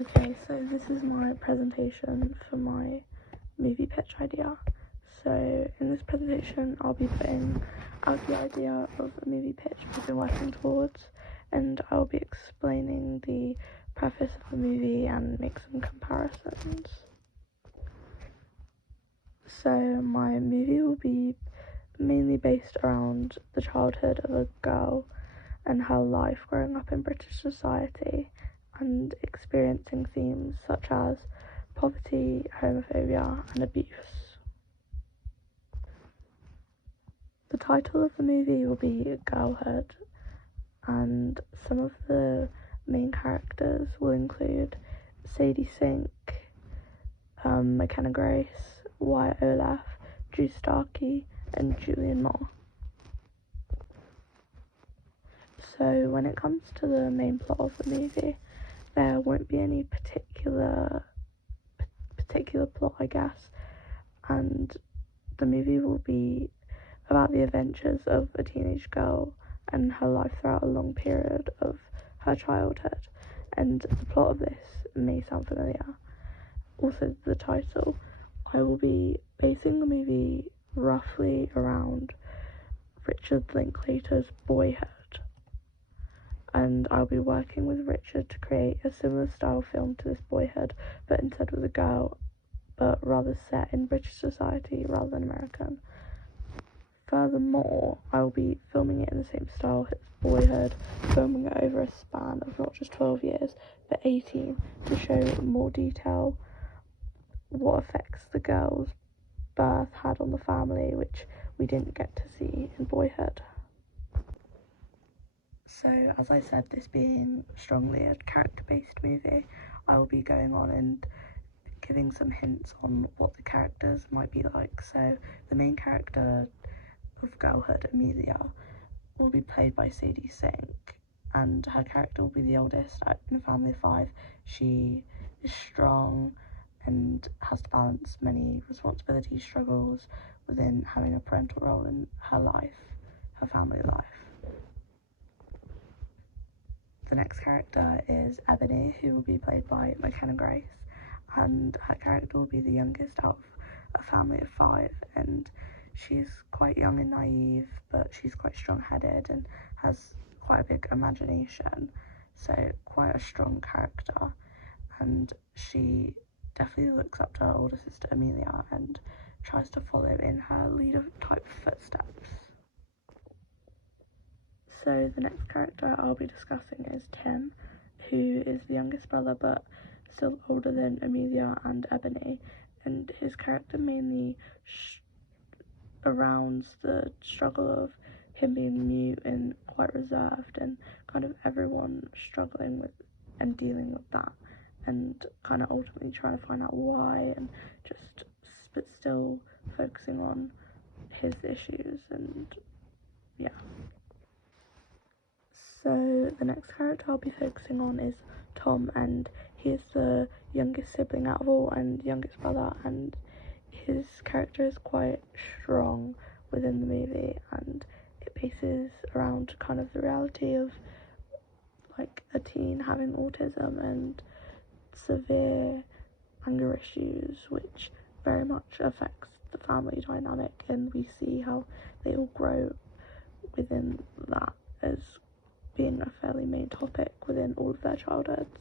Okay, so this is my presentation for my movie pitch idea. So in this presentation I'll be putting out the idea of a movie pitch we've been working towards, and I'll be explaining the preface of the movie and make some comparisons. So my movie will be mainly based around the childhood of a girl and her life growing up in British society and experiencing themes such as poverty, homophobia, and abuse. The title of the movie will be Girlhood, and some of the main characters will include Sadie Sink, McKenna Grace, Wyatt Olaf, Drew Starkey, and Julianne Moore. So when it comes to the main plot of the movie, there won't be any particular plot, I guess, and the movie will be about the adventures of a teenage girl and her life throughout a long period of her childhood. And the plot of this may sound familiar. Also, the title. I will be basing the movie roughly around Richard Linklater's Boyhood, and I'll be working with Richard to create a similar style film to this Boyhood, but instead with a girl, but rather set in British society rather than American. Furthermore, I will be filming it in the same style as Boyhood, filming it over a span of not just 12 years, but 18, to show more detail what effects the girl's birth had on the family, which we didn't get to see in Boyhood. So, as I said, this being strongly a character-based movie, I will be going on and giving some hints on what the characters might be like. So, the main character of Girlhood, Amelia, will be played by Sadie Sink, and her character will be the oldest in a family of 5. She is strong and has to balance many responsibilities, struggles within having a parental role in her life, her family life. The next character is Ebony, who will be played by McKenna Grace, and her character will be the youngest out of a family of 5, and she's quite young and naive, but she's quite strong-headed and has quite a big imagination, so quite a strong character, and she definitely looks up to her older sister Amelia and tries to follow in her leader-type footsteps. So the next character I'll be discussing is Tim, who is the youngest brother but still older than Amelia and Ebony, and his character mainly surrounds the struggle of him being mute and quite reserved, and kind of everyone struggling with and dealing with that, and kind of ultimately trying to find out why, and just but still focusing on his issues, and yeah. So the next character I'll be focusing on is Tom, and he is the youngest sibling out of all and youngest brother, and his character is quite strong within the movie, and it bases around kind of the reality of like a teen having autism and severe anger issues, which very much affects the family dynamic, and we see how they all grow within that as being a fairly main topic within all of their childhoods.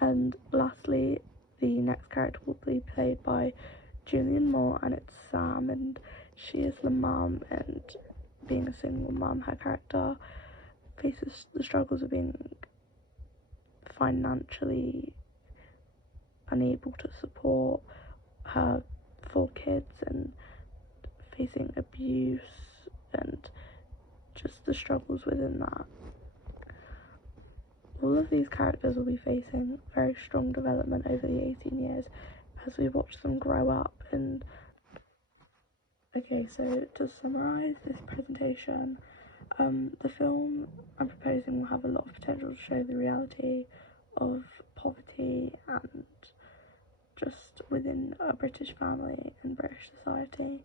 And lastly, the next character will be played by Julianne Moore, and it's Sam, and she is the mum, and being a single mum, her character faces the struggles of being financially unable to support her 4 kids and facing abuse and just the struggles within that. All of these characters will be facing very strong development over the 18 years as we watch them grow up. And okay, so to summarise this presentation, the film I'm proposing will have a lot of potential to show the reality of poverty and just within a British family and British society.